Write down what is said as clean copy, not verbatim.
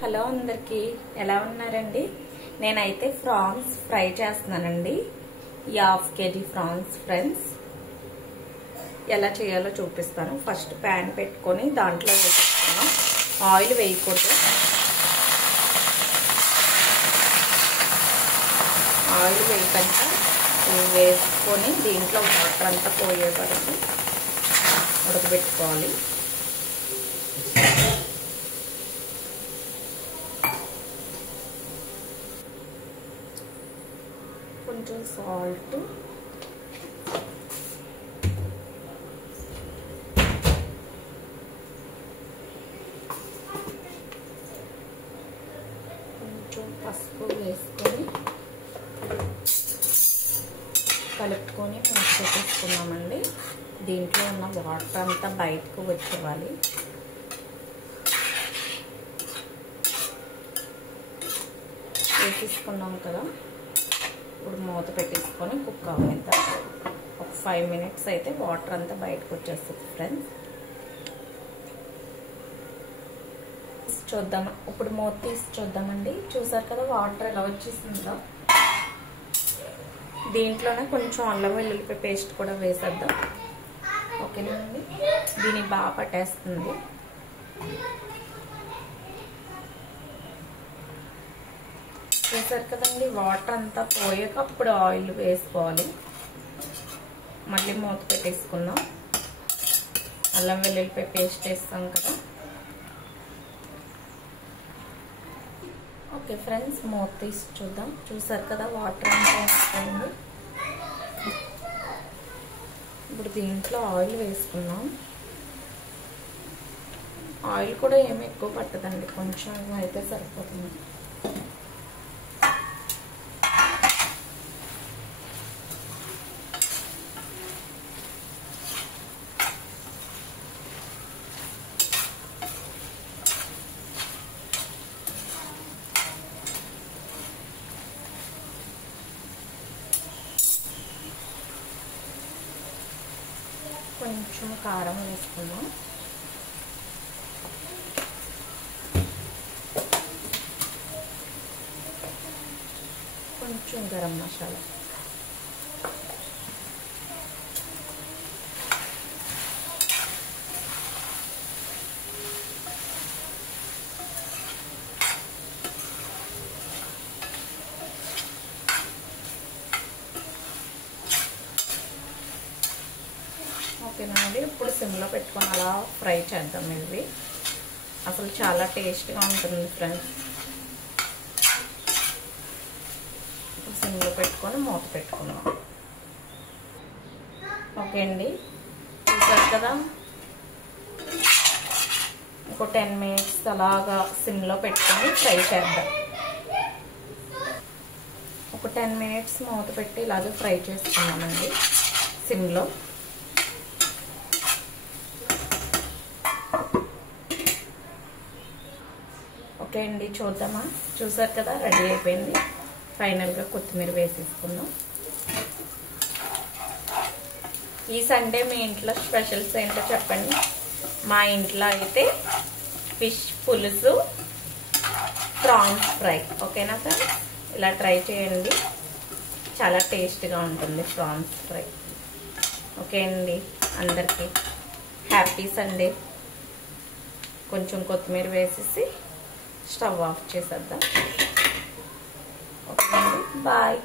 Hello అందరికీ ఎలా ఉన్నారండి? నేనైతే ఫ్రాన్స్ ఫ్రై చేస్తున్నానండి. ఈ హాఫ్ కేజీ ఫ్రాన్స్ ఫ్రెండ్స్ ఎలా చేయాలో చూపిస్తాను. ఫస్ట్ ప్యాన్ పెట్టుకొని దాంట్లో వేసేస్తాను. ఆయిల్ వేయకూడదు. ఆయిల్ వేయకుండా వేసుకొని దీంట్లో వాటర్ అంతా పోయే వరకు ఉడకబెట్టుకోవాలి. కొంచెం సాల్ట్, కొంచెం పసుపు వేసుకొని కలుపుకొని మూసేసుకున్నామండి. దీంట్లో ఉన్న వాటర్ అంతా బయటకు వచ్చేవాలి. వేసేసుకున్నాం కదా, ఇప్పుడు మూత పెట్టేసుకొని కుక్ అవ్వేంత ఒక 5 minutes అయితే వాటర్ అంతా బయటకు వచ్చేస్తుంది ఫ్రెండ్స్. చూద్దాం, ఇప్పుడు మూత తీసి చూద్దామండి. చూసారు కదా వాటర్ ఎలా వచ్చేసిందో. దీంట్లోనే కొంచెం అల్లం వెల్లుల్లిపాయ పేస్ట్ కూడా వేసేద్దాం. ఓకేనండి, దీన్ని బాగా పట్టేస్తుంది. చూసారు కదండి, వాటర్ అంతా పోయాక అప్పుడు ఆయిల్ వేసుకోవాలి. మళ్ళీ మూత పెట్టేసుకుందాం. అల్లం వెల్లుల్లిపాయ పేస్ట్ వేస్తాం కదా. ఓకే ఫ్రెండ్స్, మూత తీసి చూద్దాం. చూసారు కదా వాటర్ అంతా వస్తుంది. ఇప్పుడు దీంట్లో ఆయిల్ వేసుకుందాం. ఆయిల్ కూడా ఏమి ఎక్కువ పట్టదండి, కొంచెం అయితే సరిపోతుంది. కొంచెం కారం వేసుకుందాం. కొంచెం గరం మసాలా, ఓకేనండి. ఇప్పుడు సిమ్లో పెట్టుకొని అలా ఫ్రై చేద్దాం. ఇవి అసలు చాలా టేస్ట్గా ఉంటుంది ఫ్రెండ్స్. ఇప్పుడు సిమ్లో పెట్టుకొని మూత పెట్టుకున్నాం. ఓకే అండి, చూసారు కదా. ఇంకో 10 minutes అలాగా సిమ్లో పెట్టుకొని ఫ్రై చేద్దాం. ఒక 10 minutes మూత పెట్టి ఇలాగే ఫ్రై చేసుకున్నామండి సిమ్లో. ఓకే అండి, చూద్దామా. చూసారు కదా, రెడీ అయిపోయింది. ఫైనల్గా కొత్తిమీర వేసేసుకుందాం. ఈ సండే మీ ఇంట్లో స్పెషల్స్ ఏంటో చెప్పండి. మా ఇంట్లో అయితే ఫిష్ పులుసు, ప్రాన్స్ ఫ్రై. ఓకేనా ఫ్రెండ్స్, ఇలా ట్రై చేయండి, చాలా టేస్ట్గా ఉంటుంది ప్రాన్స్ ఫ్రై. ఓకే అండి, అందరికీ హ్యాపీ సండే. కొంచెం కొత్తిమీర వేసేసి స్టవ్ ఆఫ్ చేసేద్దాం. ఓకే అండి, బాయ్.